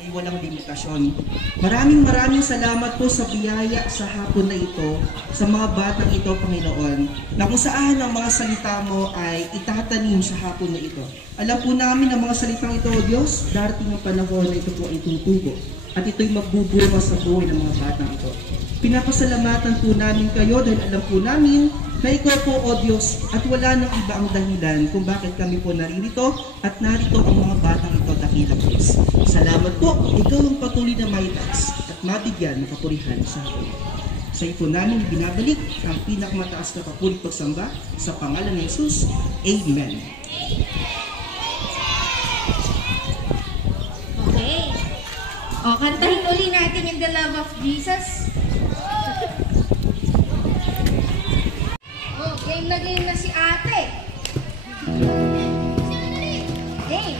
ay walang limitasyon. Maraming salamat po sa biyaya sa hapon na ito, sa mga batang ito, Panginoon, na kung saan ang mga salita mo ay itatanim sa hapon na ito. Alam po namin ang mga salitang ito, O Diyos, darating ang panahon na ito po ay tutubo at ito'y magbubunga sa buhay ng mga batang ito. Pinapasalamatan po namin kayo dahil alam po namin na ikaw po, O Diyos, at wala nang iba ang dahilan kung bakit kami po naririto at narito ang mga batang ito, dakilang Diyos. Salamat po, ikaw ang patuloy na maitaas at mabigyan ng kapurihan sa hapon. Sa iyo po namin binabalik ang pinakamataas na papuri pagsamba sa pangalan ni Jesus. Amen. Okay. O, kantahin uli natin yung The Love of Jesus. Game na game na si ate. Game.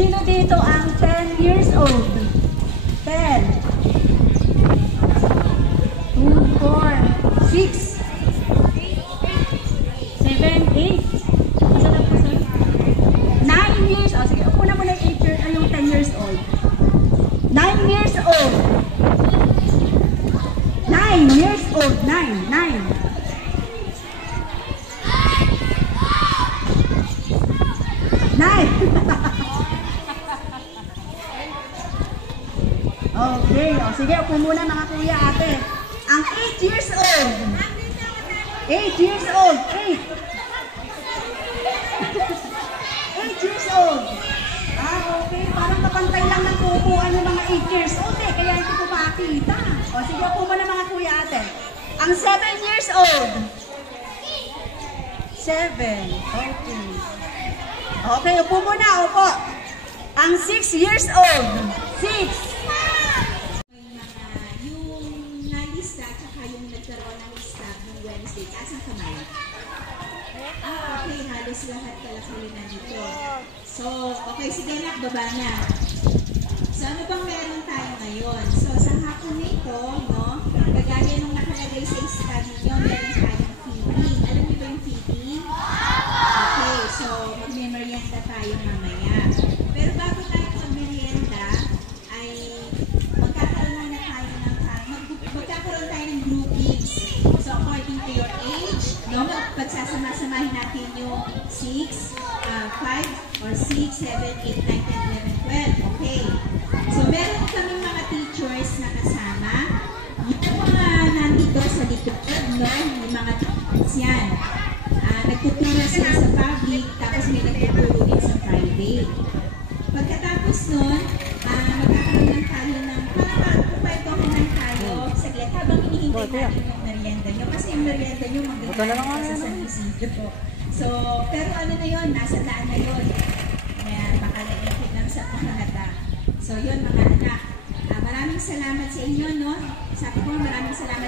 Sino dito ang 10 years old? 10. 2, 4, 6, 7, 8. Asa na po sir? 9 years. O sige, upo na muna yung 10 years old. 9 years old. 9 years old. 9. Okay, o sige, upo muna mga kuya ate. Ang 8 years old. 8 years old. 8. 8 years old. Okay, parang kapantay lang ng kukuhan ng mga 8 years old eh, kaya hindi ko makita. O sige, upo muna mga kuya ate. Ang 7 years old. 7. Okay. Okay, upo muna, upo. Ang 6 years old. 6. Okay, halos lahat pala kayo nandito. So, okay, sige anak, baba na. So, ano bang meron tayo ngayon? So, sa hapon na ito, no, kagaya nung nakalagay sa study nyo, meron tayong feeding. Alam niyo ba yung feeding? Okay, so, magme-merienda tayo mamaya. Pero bago tayo mag-merienda, ay magkakaroon tayo ng groupings. So, according to your age, no, pagsasama-samahin natin yung 6, 5, or 6, 7, 8, 9, 10, 11, 12. Okay. So, meron kami mga teachers na kasama. Yung mga nandito sa likod, no? Yung mga teachers yan. Nagtuturo sila sa public, tapos may nagtuturo din sa private. Pagkatapos nun, magkakaroon lang tayo ng, parang pupwetohin lang tayo saglit habang hinihintay natin yung merienda nyo. Kasi yung merienda nyo magdadaan sa San Isidro. So, pero ano na yun, nasa daan na yun. Kaya makalaipit lang sa pangalaga. So, yun mga anak. Maraming salamat sa inyo, no? Sabi ko, maraming salamat.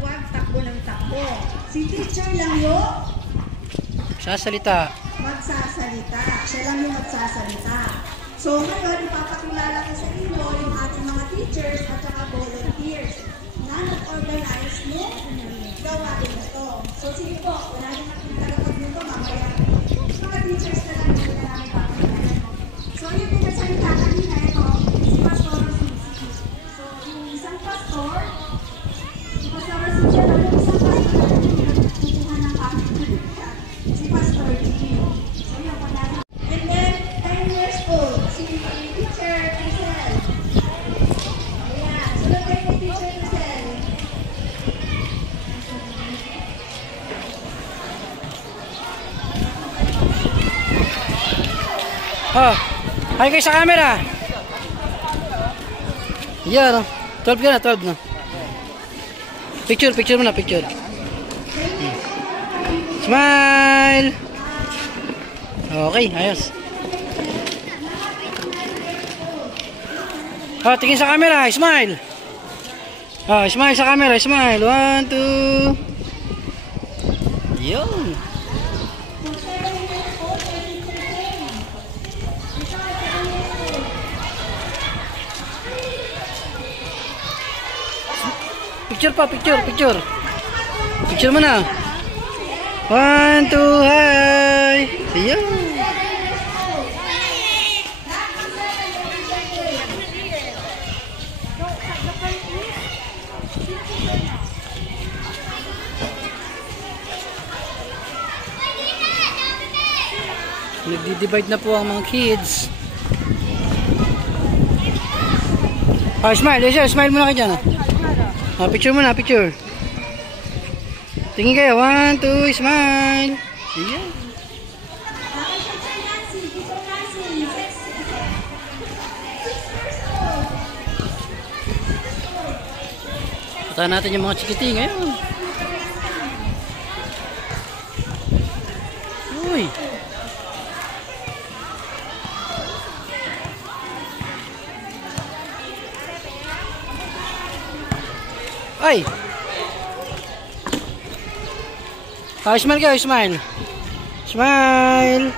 Huwag takbo ng takbo. Si teacher lang yung Sasalita. magsasalita. Siya lang yung magsasalita. So ngayon, ipapakilala ko sa inyo yung ating mga teachers at saka volunteers na nag-organize nung gawain ito. So sige po, wala din natin tagapag nito mamaya. Mga teachers na lang yung namin papakilala. So yung pinasalita kanina ito, si Pastor Rosisi. So yung isang pastor, si Pastor Rosisi, yung isang pastor, kukuha ng kapit. Si Pastor Gio. So yun, wala na. And then, 10 years old, si Teacher Giselle. Ayan, sunod kayo ni Teacher Giselle. Oh, hi kayo sa camera. Yan, 12 ka na, 12 na. Picture mo na, picture. Smile! Okay, ayos. Oh, tingin sa camera, smile! Oh, smile sa camera, smile. 1, 2. Yun. Picture pa, picture. Picture mo na. 1, 2, hi! Ayan! Nagdi-divide na po ang mga kids. Ah, smile! Smile muna kayo dyan. Ah, picture muna, picture. Tingin kayo, 1, 2, smile. Ayan. Puntahan natin yung mga chikiting ngayon. Uy. Ay. Ah, smile kayo, smile. Smile.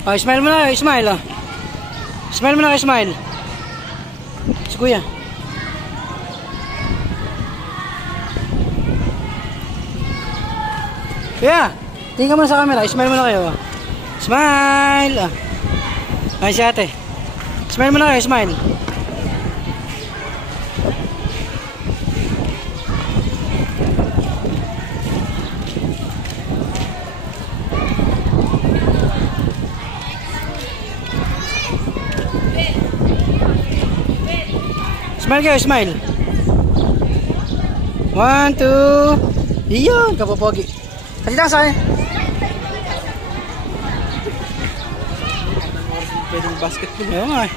Ah, smile mo na, smile. Ah. Smile mo na, smile. Si Kuya. Kuya, tingin ka muna sa camera. Smile mo na kayo. Smile. Ah. Ay, si ate. Smile mo na kayo, smile. Smile kayo, smile. 1, 2. Iyon, kapopogi. Kasi lang sa'yo. Pwedeng basketball. Oo nga eh.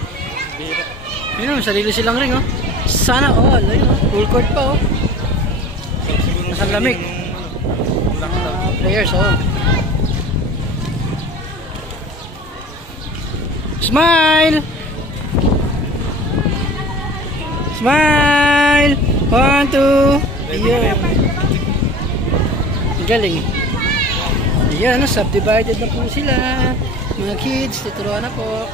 Ayun o, sarili silang ring oh. Sana all. Ayun o, full court pa oh. Nasa lamig. years old. Smile! Smile! 1, 2. Ayan. Galing. Ayan, subdivided na po sila. Mga kids, tuturuan na po.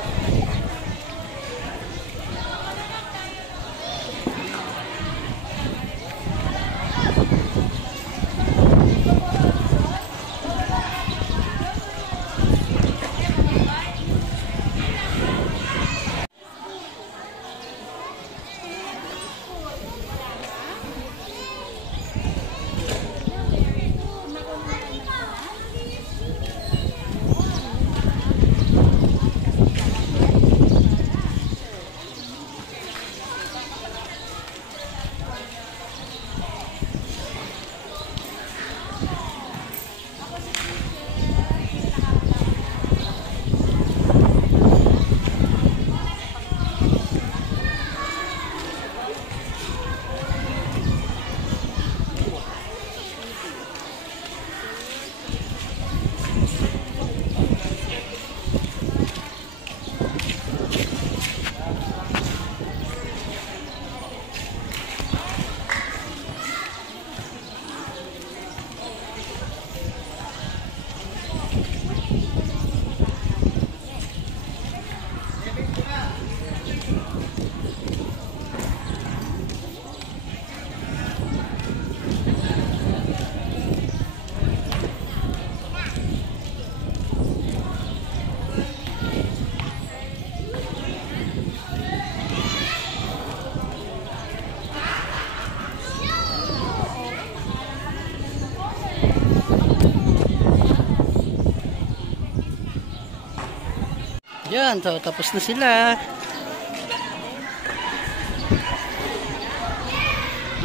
Yan, so tapos na sila.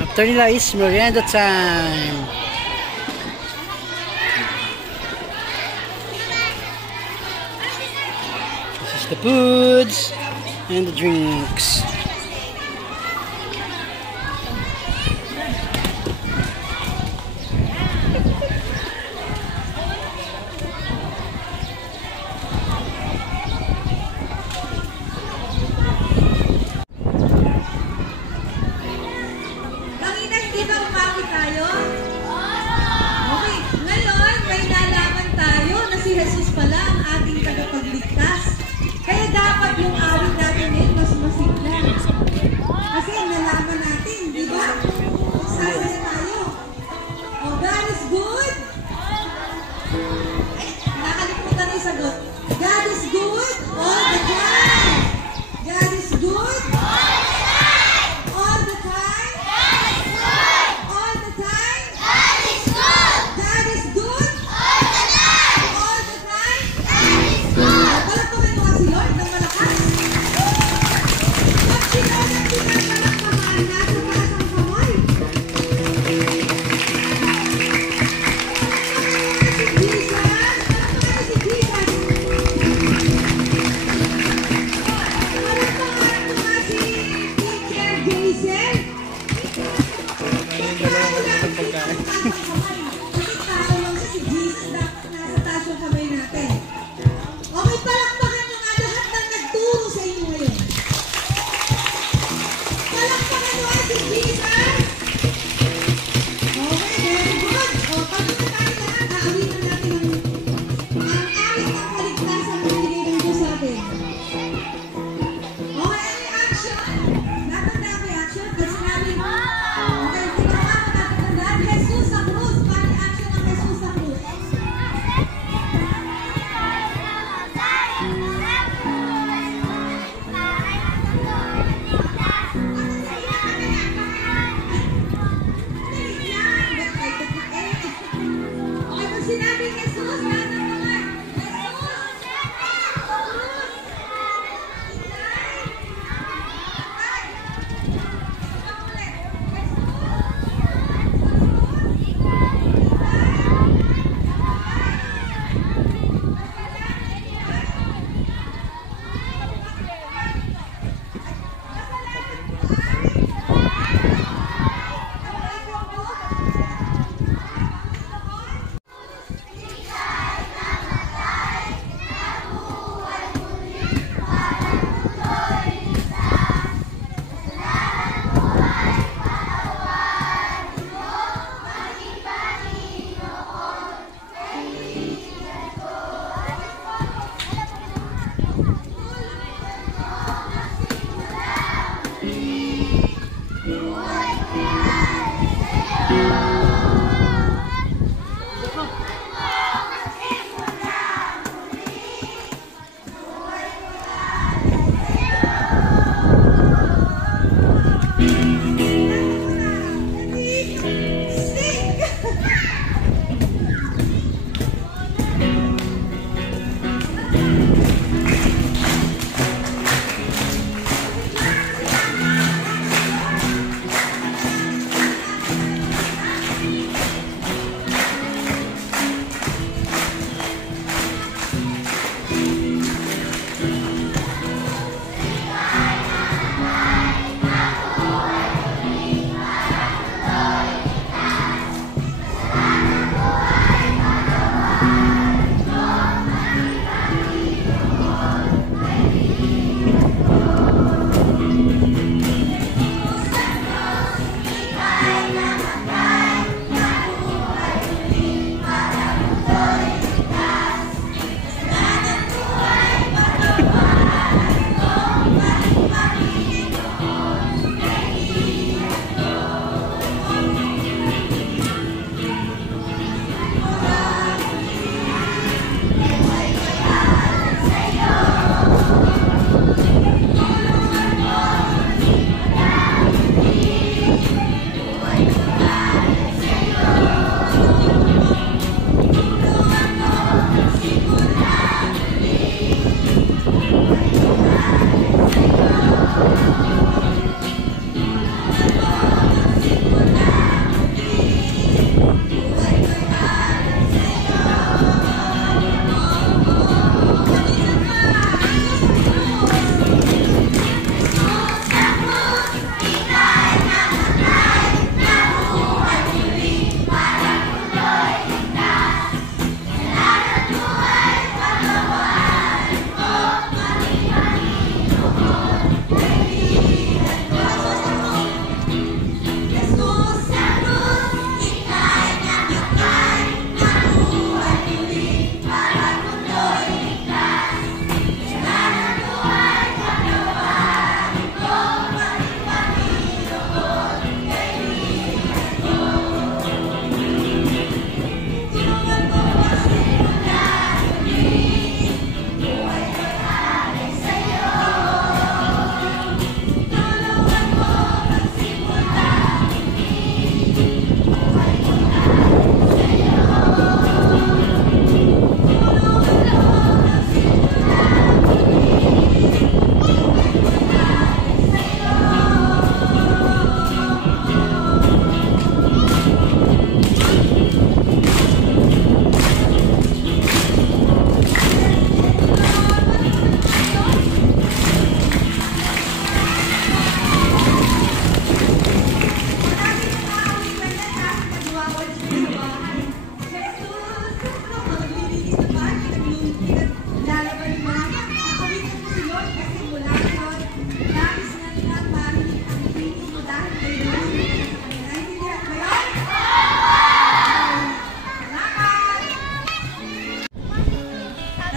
After nila is merienda time. This is the foods and the drinks. Jesus pala ang ating tagapagligtas. Kaya dapat yung awit natin ngayon mas masigla.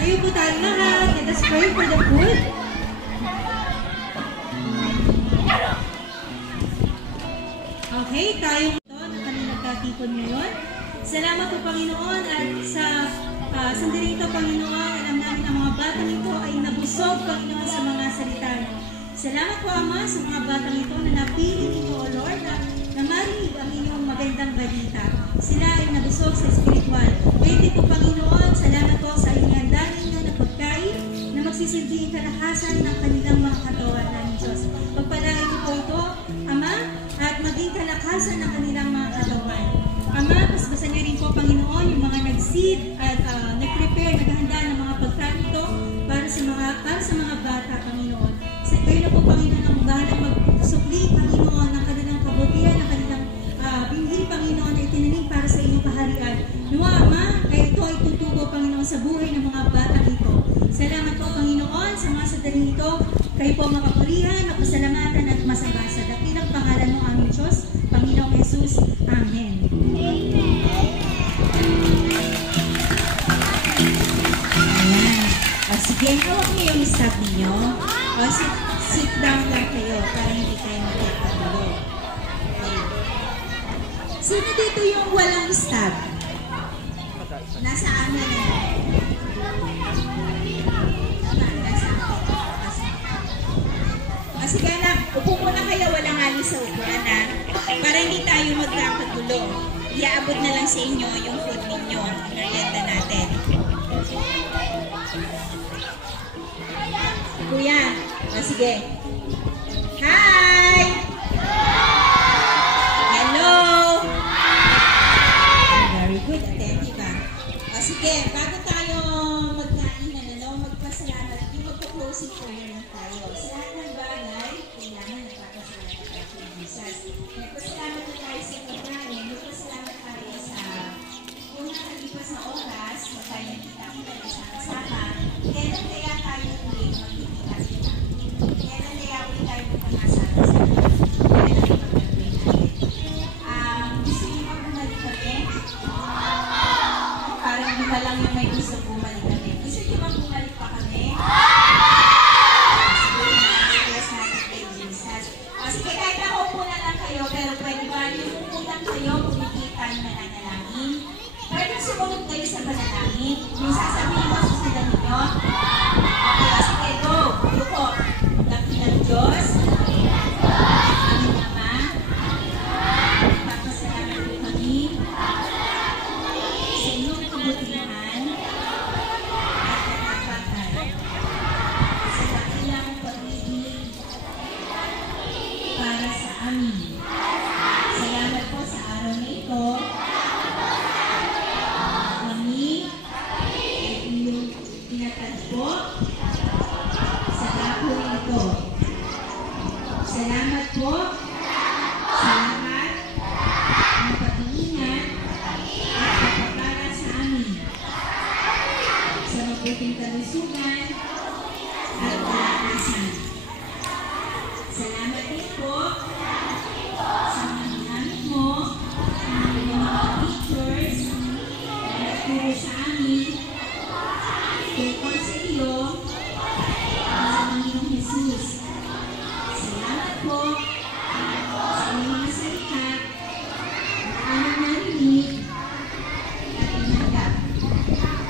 Tayo po tayo lahat. Let us pray for the food. Okay, tayo ito na kami nagkatipon ngayon. Salamat po Panginoon at sa sandali ito Panginoon, alam namin ang mga batang ito ay nabusog Panginoon sa mga salita mo. Salamat po Ama sa mga batang ito na napili ninyo o Lord na marinig ang inyong magandang balita. Sila ay nabusog sa spiritual. Pwede po Panginoon, salamat po sa inyong handa ninyo na pagkain na magsisilbing kalakasan ng kanilang mga katawan namin Diyos. Pagpalain niyo po ito, Ama, at maging kalakasan ng kanilang mga katawan. Ama, pasbasan niyo rin po Panginoon yung mga nag-seed at nag-prepare, naghahanda ng mga pagkain ito para sa mga bata Panginoon. Kayo na po Panginoon ang bahalang magsukli Panginoon ng kanilang kabutihan, ng kanilang binhin Panginoon na itinanim para sa inyong kaharian. Nawa Ama, ay ito ay tutubo Panginoon sa buhay ng mga bata ito. Salamat po Panginoon sa mga sandaling ito. Kayo po makapurihan, mapasalamatan at masamba sa dakilang pangalan ng aming Diyos, Panginoong Jesus. Amen. Ayan. Sige, hawak niyo yung stop niyo. Sit down lang kayo para hindi kayo magkakagulo. Okay. Sino dito yung walang stop? Nasa amin na. Sige anak, upo muna kayo, walang alis sa upuan na para hindi tayo magkakagulo. Iaabot na lang sa inyo yung food ninyo, ang merienda natin. Kuya, sige. Hi! Hello! Very good, attentive ba? Sige, bago tayo magkainan, magpasalamat, yung magpo-closing prayer na tayo. Sa lahat ng bagay, kailangan nagpapasalamat tayo kay Jesus. Nagpasalamat na tayo sa pagkain, nagpasalamat tayo sa kung nakalipas na oras, kung tayo nakita-kita kasama-sama, kailan kaya tayo ulit magkikita-kita? Kailan kaya ulit tayo magkakasama sa kailan ipag-pray natin? Gusto niyo mag-bumalik kami? Parang di ba lang yung may gusto bumalik kami? Gusto niyo mag-bumalik pa kami? Sige, kahit nakaupo na lang kayo, pero pwede ba yung umulan kayo, kumikita yung mananalangin? Pwede sumunod kayo sa mananalangin? Yung sasabihin ko, susundan ninyo? Okay, sige, go! Yuko, dakilang Diyos, aming Ama, papasalamat po kami sa inyong kabutihan at katapatan sa dakilang pag-ibig para sa amin. Salamat po sa araw na ito. Kami ay inyong tinatagpo sa hapon ito. Salamat po sa lahat ng pag-iingat at pagpapala sa amin sa mabuting kalusugan at kalakasan. Salamat din po sa mga ginamit mo, ng mga teachers na nagturo sa amin tungkol sa iyo at sa Panginoong Jesus. Salamat po sa inyong mga salita na aming narinig at tinanggap.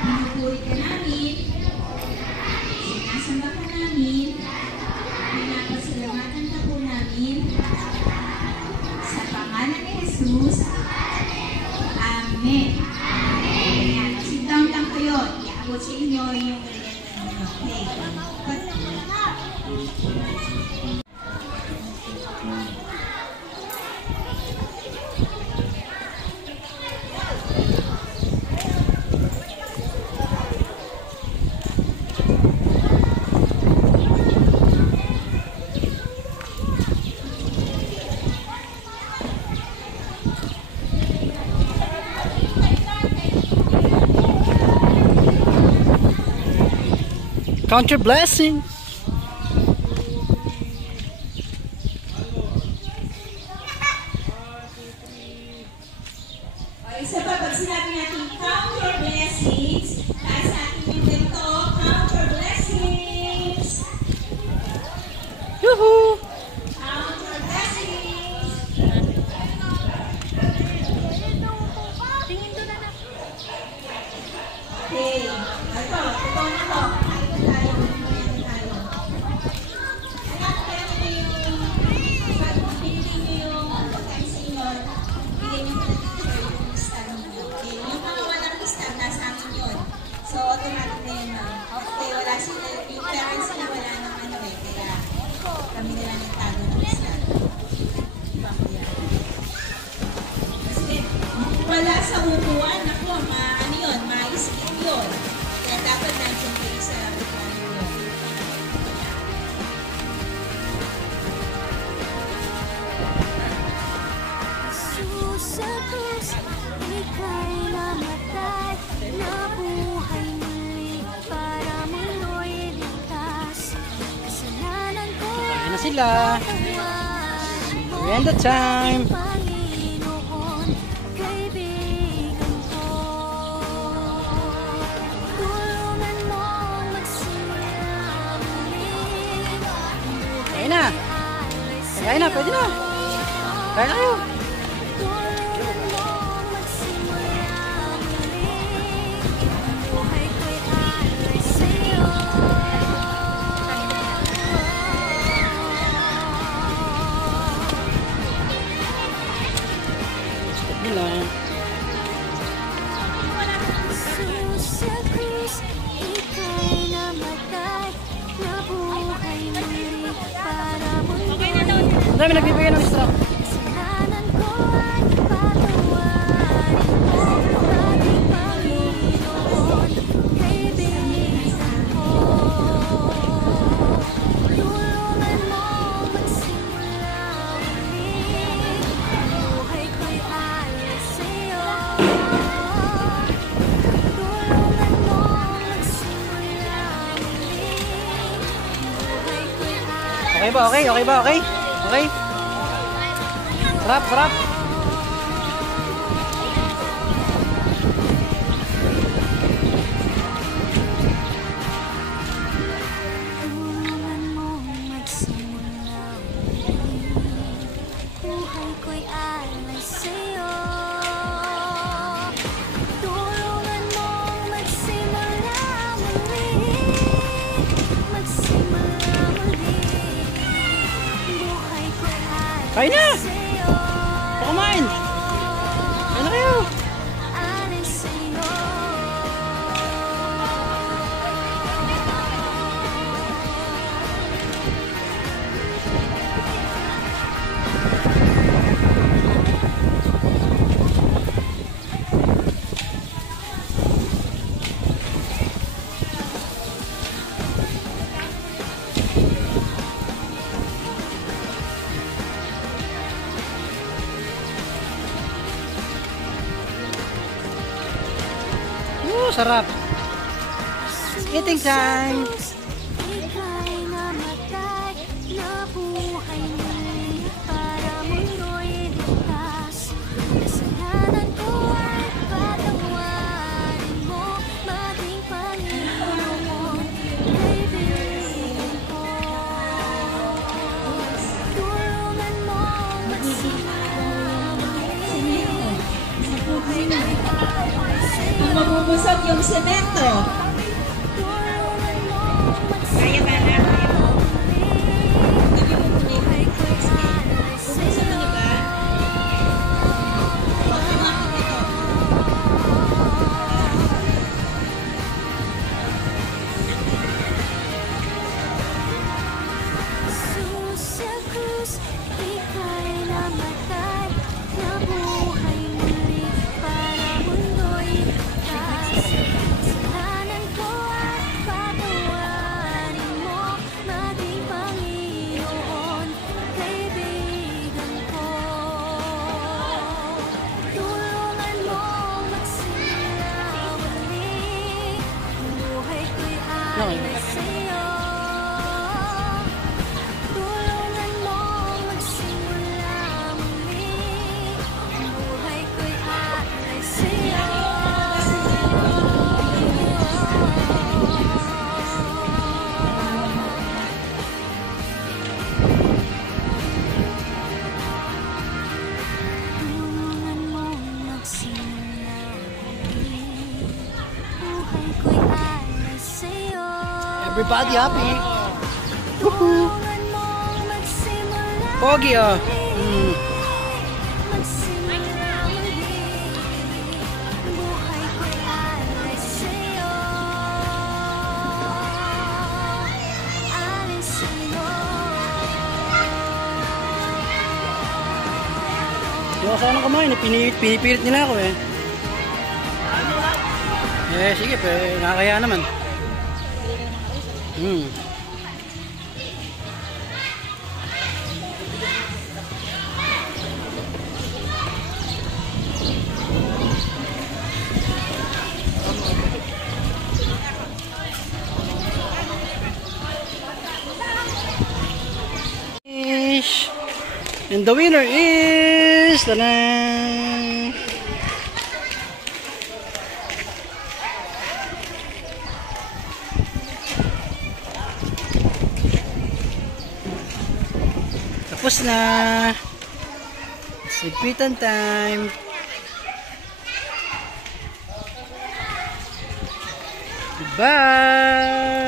Pinupuri ka namin, sinasamba ka namin, pinapasalamatan ka po namin sa pangalan ni Jesus. Amen. Ayan. Sit down lang kayo. Iabot sa inyo yung merienda ninyo. Okay. Count your blessings. O, isa pa, pag sinabi natin count your blessings, tayo sa ating yung ganito, Okay. Ito, totoo na to. Kain na tayo. Kumain na tayo. Anak, kaya nyo yung, pag binili nyo yung pagkaisinon, bigyan nyo na dito yung lista ninyo. Okay, yung mga walang lista, nasa amin yun. So, automatic na yun, ma'am. Okay, wala sila, yung parents na wala ng ano eh, kaya kami nila ng tago ng lista. Kasi, wala sa upuan, ako, ano yun, ma-skip yun. Kaya dapat nandiyan kayo sa upuan yun. Jesus sa krus, ika'y namatay, nabuhay muli para muloy ligtas. Kasalanan ko Kain na sila. mo, Merienda time. Panginoon, kaibigan ko. Tulungan mo magsimula muli. Kain na. Kain na, pwede na. Kain na kayo. Tulungan mo magsimula muli. Buhay ko'y alay sa'yo. Nila. Jesus sa krus, ika'y namatay, nabuhay muli para muloy. Ang dami nagbibigay ng straw. Kasalanan ko at patawarin mo, ating Panginoon, kaibigan ko. Tulungan mo magsimula muli, buhay ko'y alay sa'yo. Tulungan mo magsimula muli, buhay ko'y alay. Okay ba? Okay? Okay ba? Okay? Okay? Sarap, sarap. Tulungan mong magsimula muli, buhay ko'y alay sa'yo. Tulungan mong magsimula muli, magsimula muli, buhay ko'y alay Kain na! sa'yo. Kumain! Kain na kayo! Alay sa'yo. Sarap. Eating time. Ika'y namatay, nabuhay muli para mundo'y ligtas. Kasalanan ko at patawarin mo, maging Panginoon, kaibigan ko. Tulungan mo magsimula muli, buhay ko'y alay sa'yo. Kung mabubusog yung semento, Tulungan mo kaya ba na? Gabi mo buhay ko'y alay Bubusog sa'yo. na ba? Bakit ito? Jesus sa krus, ika'y namatay, nabuhay muli para mundo'y ligtas. Kasalanan ko at patawarin mo, maging Panginoon, kaibigan ko. Tulungan mo magsimula muli, buhay ko'y alay sa'yo. Tulungan mo magsimula muli, buhay ko'y alay sa'yo. Tulungan mo magsimula muli, buhay Everybody happy. Woohoo! Pogi oh. Yung sana kumain, pinipilit nila ako eh. Eh, sige, pero nakakaya naman. And the winner is tanan. Tapos na. Sigpitan time. Bye.